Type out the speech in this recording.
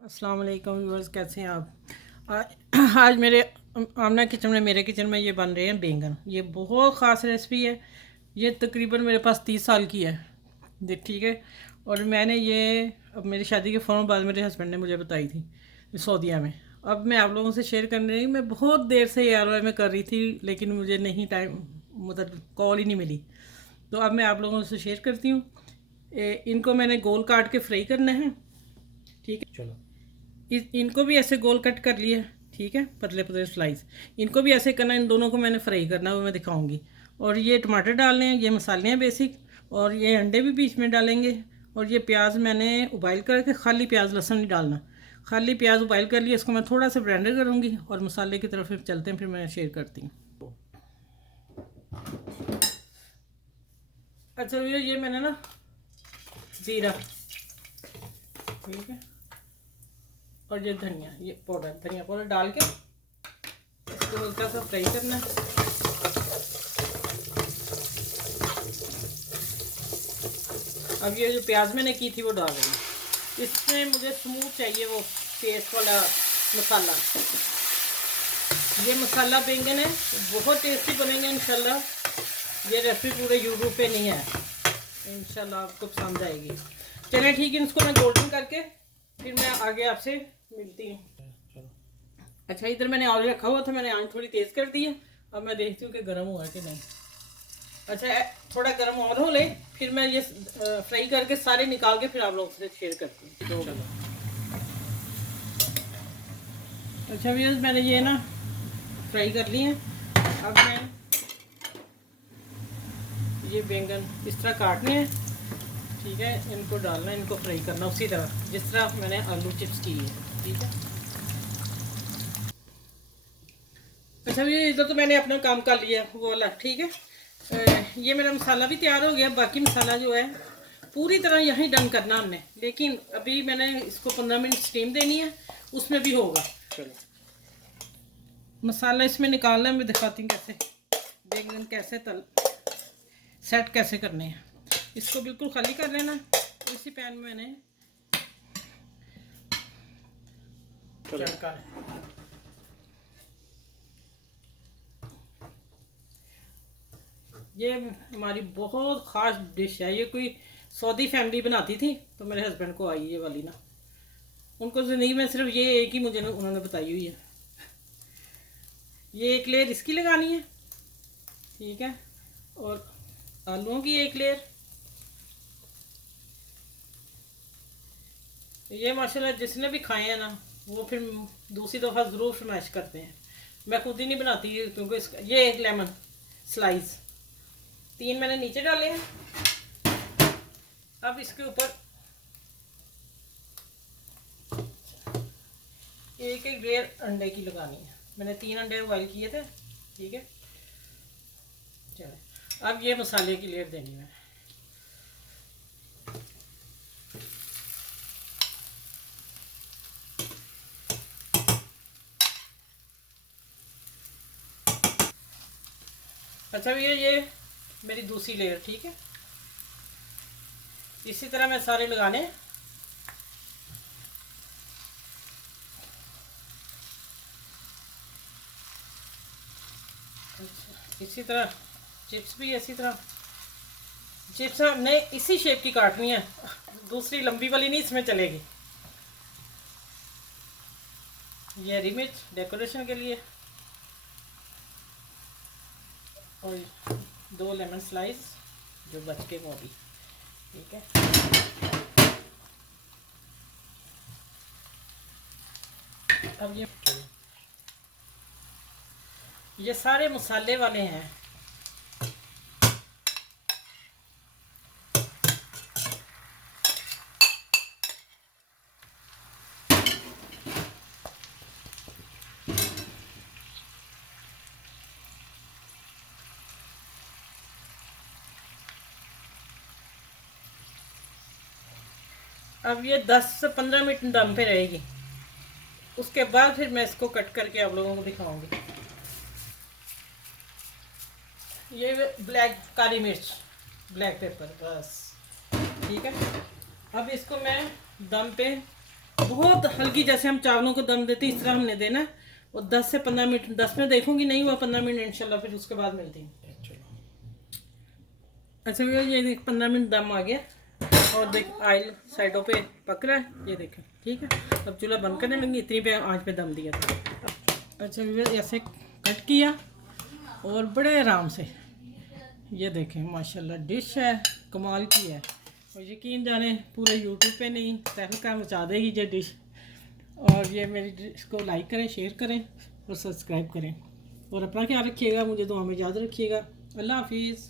अस्सलाम वालेकुम व्यूअर्स, कैसे हैं आप। आज मेरे आमना किचन में, मेरे किचन में ये बन रहे हैं बैंगन। ये बहुत ख़ास रेसिपी है। ये तकरीबन मेरे पास 30 साल की है। ठीक है। और मैंने ये अब मेरी शादी के फ़ौरन बाद मेरे हस्बैंड ने मुझे बताई थी सऊदीया में। अब मैं आप लोगों से शेयर करने रही। मैं बहुत देर से यार में कर रही थी, लेकिन मुझे नहीं टाइम, मतलब कॉल ही नहीं मिली। तो अब मैं आप लोगों से शेयर करती हूँ। इनको मैंने गोल काट के फ्राई करना है। ठीक है, चलो। इनको भी ऐसे गोल कट कर लिया। ठीक है, पतले पतले स्लाइस। इनको भी ऐसे करना, इन दोनों को मैंने फ्राई करना है, वो मैं दिखाऊंगी। और ये टमाटर डालने हैं, ये मसाले हैं बेसिक। और ये अंडे भी बीच में डालेंगे। और ये प्याज मैंने उबाइल करके, खाली प्याज लहसुन नहीं डालना, खाली प्याज उबाइल कर लिया। इसको मैं थोड़ा सा ब्लेंडर करूँगी और मसाले की तरफ फिर चलते हैं, फिर मैं शेयर करती हूँ। अच्छा भैया, ये मैंने ना ज़ीरा, ठीक है, और ये धनिया, ये पाउडर, धनिया पाउडर डाल के इसको हल्का सा फ्राई करना है। अब ये जो प्याज मैंने की थी वो डाल देंगे। इसमें मुझे स्मूथ चाहिए वो पेस्ट वाला मसाला। ये मसाला बैंगन है, बहुत टेस्टी बनेंगे इंशाल्लाह। ये रेसिपी पूरे यूट्यूब पे नहीं है, इंशाल्लाह आपको पसंद आएगी। चलें ठीक है, इसको मैं गोल्डन करके फिर मैं आगे आपसे मिलती हूँ। अच्छा, इधर मैंने ऑयल रखा हुआ था, मैंने आंच थोड़ी तेज़ कर दी है। अब मैं देखती हूँ कि गर्म हुआ है कि नहीं। अच्छा, थोड़ा गर्म और हो ले, फिर मैं ये फ्राई करके सारे निकाल के फिर आप लोगों से शेयर करती हूँ। अच्छा भैया, मैंने ये ना फ्राई कर लिए हैं। अब मैं ये बैंगन इस तरह काटने हैं। ठीक है, इनको डालना, इनको फ्राई करना उसी तरह जिस तरह मैंने आलू चिप्स की है। ठीक है। अच्छा भैया, इधर तो मैंने अपना काम कर लिया वो वाला। ठीक है, ये मेरा मसाला भी तैयार हो गया। बाकी मसाला जो है पूरी तरह यहीं डन करना हमने, लेकिन अभी मैंने इसको 15 मिनट स्टीम देनी है, उसमें भी होगा। चलो, मसाला इसमें निकालना है, मैं दिखाती हूँ कैसे बैंगन कैसे तल सेट कैसे करने हैं। इसको बिल्कुल खाली कर लेना। इसी पैन में मैंने ये हमारी बहुत ख़ास डिश है। ये कोई सऊदी फैमिली बनाती थी, तो मेरे हस्बैंड को आई ये वाली ना। उनको ज़िंदगी में सिर्फ ये एक ही मुझे उन्होंने बताई हुई है। ये एक लेयर इसकी लगानी है। ठीक है, और आलूओं की एक लेयर। ये माशाल्लाह जिसने भी खाए हैं ना, वो फिर दूसरी दफ़ा ज़रूर फरमाइश करते हैं। मैं खुद ही नहीं बनाती, क्योंकि इसका ये एक लेमन स्लाइस 3 मैंने नीचे डाले हैं। अब इसके ऊपर एक एक लेयर अंडे की लगानी है। मैंने 3 अंडे बॉइल किए थे। ठीक है, चले। अब ये मसाले की लेयर देनी है। अच्छा भैया, ये मेरी दूसरी लेयर। ठीक है, इसी तरह मैं सारे लगाने। अच्छा, इसी तरह चिप्स भी इसी तरह। चिप्स हमने इसी शेप की काटनी है, दूसरी लंबी वाली नहीं इसमें चलेगी। ये हरी मिर्च डेकोरेशन के लिए, और 2 लेमन स्लाइस जो बच के वो भी। ठीक है, अब ये सारे मसाले वाले हैं। अब ये 10 से 15 मिनट दम पे रहेगी। उसके बाद फिर मैं इसको कट करके आप लोगों को दिखाऊंगी। ये ब्लैक काली मिर्च, ब्लैक पेपर, बस। ठीक है, अब इसको मैं दम पे बहुत हल्की, जैसे हम चावलों को दम देते हैं इस तरह हमने देना है। और 10 से 15 मिनट, 10 में देखूंगी, नहीं हुआ 15 मिनट इंशाल्लाह, फिर उसके बाद मिलती हूँ। अच्छा भैया ये देख 15 मिनट दम आ गया और देख ऑयल साइडों पे पक रहा है, ये देखें। ठीक है, अब चूल्हा बंद करने लगी, इतनी पे आंच पे दम दिया था। अच्छा भैया ऐसे कट किया और बड़े आराम से, ये देखें माशाल्लाह डिश है, कमाल की है। और यकीन जाने पूरे यूट्यूब पे नहीं, तहलका मचा देगी ये डिश। और ये मेरी डिश को लाइक करें, शेयर करें और सब्सक्राइब करें। और अपना ख्याल रखिएगा, मुझे दुआ में याद रखिएगा। अल्लाह हाफिज़।